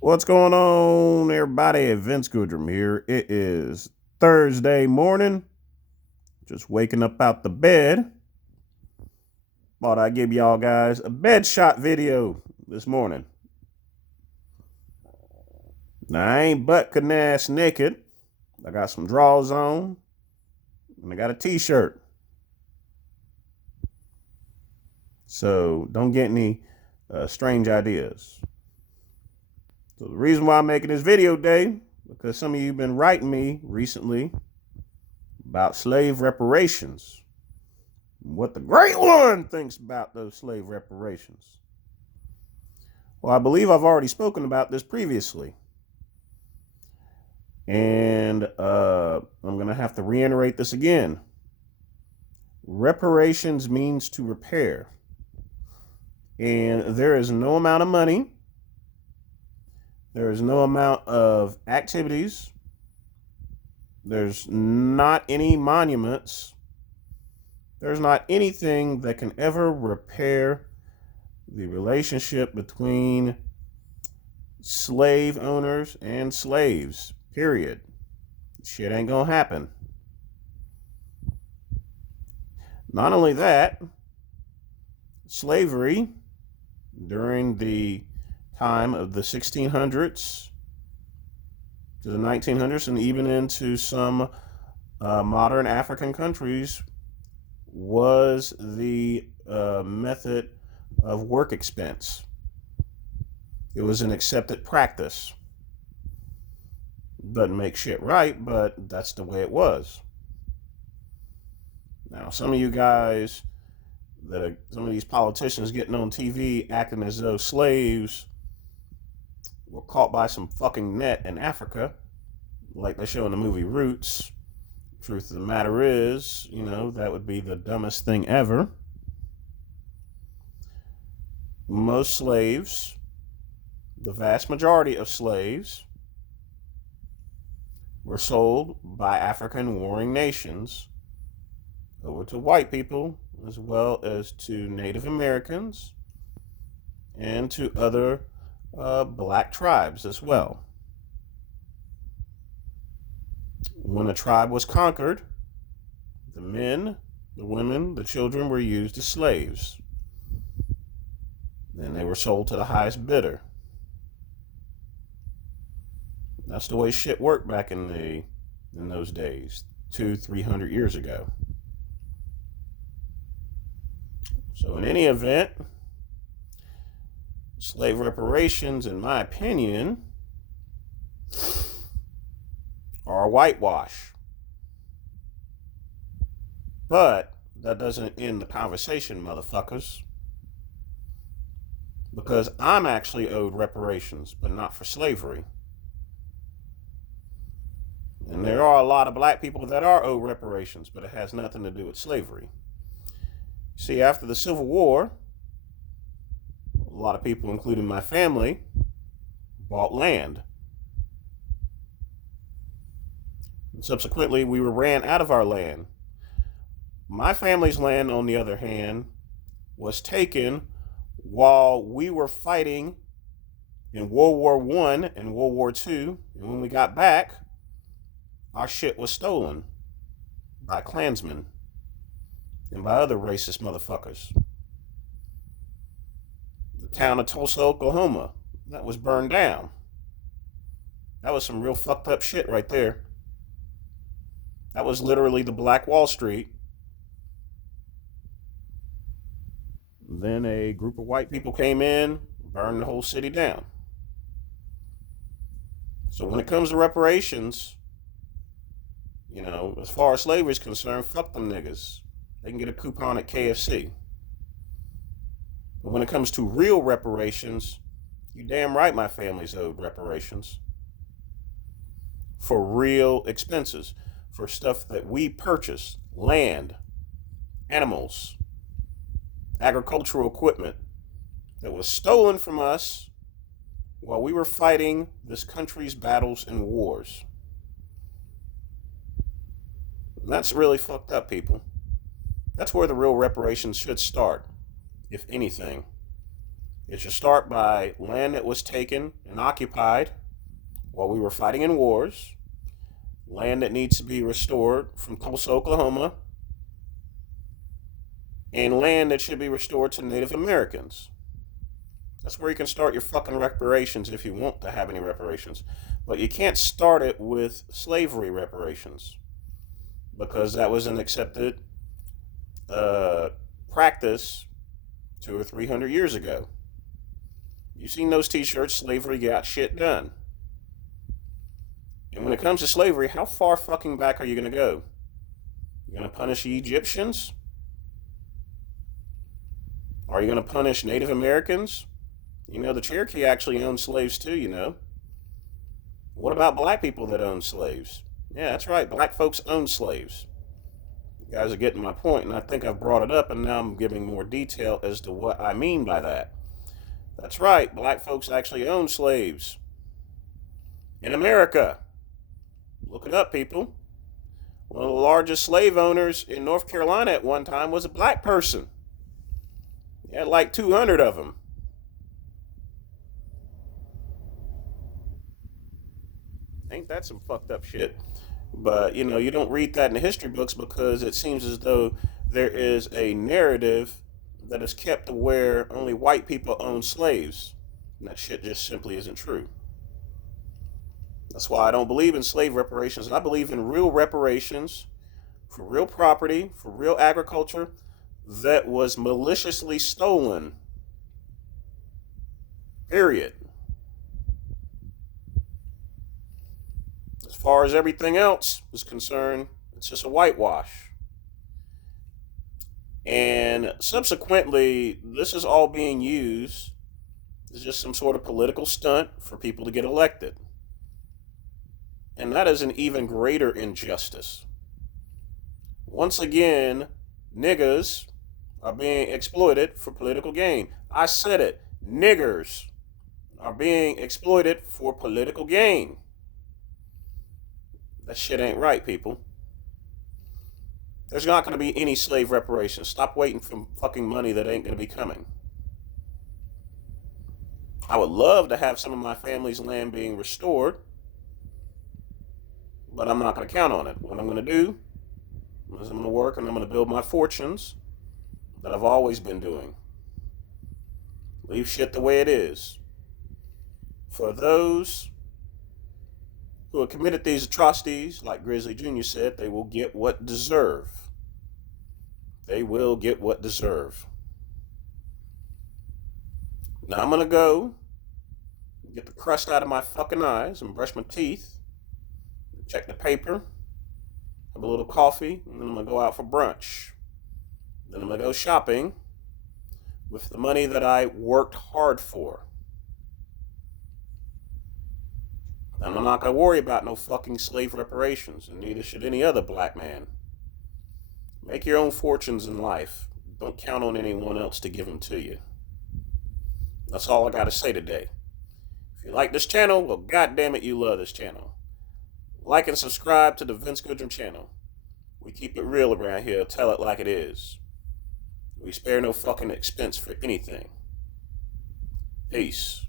What's going on, everybody? Vince Goodrum here. It is Thursday morning. Just waking up out the bed. Thought I'd give y'all guys a bed shot video this morning. Now, I ain't butt ass naked. I got some drawers on, and I got a t shirt. So don't get any strange ideas. So, the reason why I'm making this video today, because some of you have been writing me recently about slave reparations. What the great one thinks about those slave reparations. Well, I believe I've already spoken about this previously. And I'm going to have to reiterate this again. Reparations means to repair. And there is no amount of money, there is no amount of activities, there's not any monuments, there's not anything that can ever repair the relationship between slave owners and slaves, period. Shit ain't gonna happen. Not only that, slavery during the time of the 1600s to the 1900s and even into some modern African countries was the method of work expense. It was an accepted practice. Doesn't make shit right, but that's the way it was. Now, some of you guys some of these politicians getting on TV acting as though slaves were caught by some fucking net in Africa, like they show in the movie Roots. Truth of the matter is, that would be the dumbest thing ever. Most slaves, the vast majority of slaves, were sold by African warring nations over to white people, as well as to Native Americans and to other black tribes as well. When a tribe was conquered, the men, the women, the children were used as slaves. Then they were sold to the highest bidder. That's the way shit worked back in those days, 200-300 years ago. So in any event, slave reparations, in my opinion, are a whitewash. But that doesn't end the conversation, motherfuckers. Because I'm actually owed reparations, but not for slavery. And there are a lot of black people that are owed reparations, but it has nothing to do with slavery. See, after the Civil War, a lot of people, including my family, bought land. And subsequently, we were ran out of our land. My family's land, on the other hand, was taken while we were fighting in World War I and World War II. And when we got back, our shit was stolen by Klansmen and by other racist motherfuckers. The town of Tulsa, Oklahoma, that was burned down. That was some real fucked up shit right there. That was literally the Black Wall Street. Then a group of white people came in, burned the whole city down. So when it comes to reparations, as far as slavery is concerned, fuck them niggas. They can get a coupon at KFC. But when it comes to real reparations, you damn right my family's owed reparations. For real expenses. For stuff that we purchased. Land. Animals. Agricultural equipment. That was stolen from us while we were fighting this country's battles and wars. And that's really fucked up, people. That's where the real reparations should start, if anything. It should start by land that was taken and occupied while we were fighting in wars, land that needs to be restored from Tulsa, Oklahoma, and land that should be restored to Native Americans. That's where you can start your fucking reparations if you want to have any reparations. But you can't start it with slavery reparations because that was an accepted practice 200 or 300 years ago. You've seen those t-shirts, slavery got shit done. And when it comes to slavery, how far fucking back are you going to go? You're going to punish the Egyptians? Are you going to punish Native Americans? You know, the Cherokee actually owned slaves too, you know. What about black people that own slaves? Yeah, that's right. Black folks own slaves. You guys are getting my point, and I think I've brought it up, and now I'm giving more detail as to what I mean by that. That's right. Black folks actually own slaves. In America. Look it up, people. One of the largest slave owners in North Carolina at one time was a black person. He had like 200 of them. Ain't that some fucked up shit? But, you know, you don't read that in the history books because it seems as though there is a narrative that is kept to where only white people own slaves. And that shit just simply isn't true. That's why I don't believe in slave reparations. I believe in real reparations for real property, for real agriculture that was maliciously stolen. Period. As far as everything else is concerned, it's just a whitewash. And subsequently, this is all being used as just some sort of political stunt for people to get elected. And that is an even greater injustice. Once again, niggas are being exploited for political gain. I said it. Niggers are being exploited for political gain. That shit ain't right, people. There's not going to be any slave reparations. Stop waiting for fucking money that ain't going to be coming. I would love to have some of my family's land being restored, but I'm not going to count on it. What I'm going to do is I'm going to work and I'm going to build my fortunes that I've always been doing. Leave shit the way it is. For those who have committed these atrocities, like Grizzly Jr. said, they will get what deserve. They will get what deserve. Now I'm going to go get the crust out of my fucking eyes and brush my teeth, check the paper, have a little coffee, and then I'm going to go out for brunch. Then I'm going to go shopping with the money that I worked hard for. And I'm not going to worry about no fucking slave reparations, and neither should any other black man. Make your own fortunes in life. Don't count on anyone else to give them to you. That's all I got to say today. If you like this channel, well, goddamn it, you love this channel. Like and subscribe to the Vince Goodrum channel. We keep it real around here. Tell it like it is. We spare no fucking expense for anything. Peace.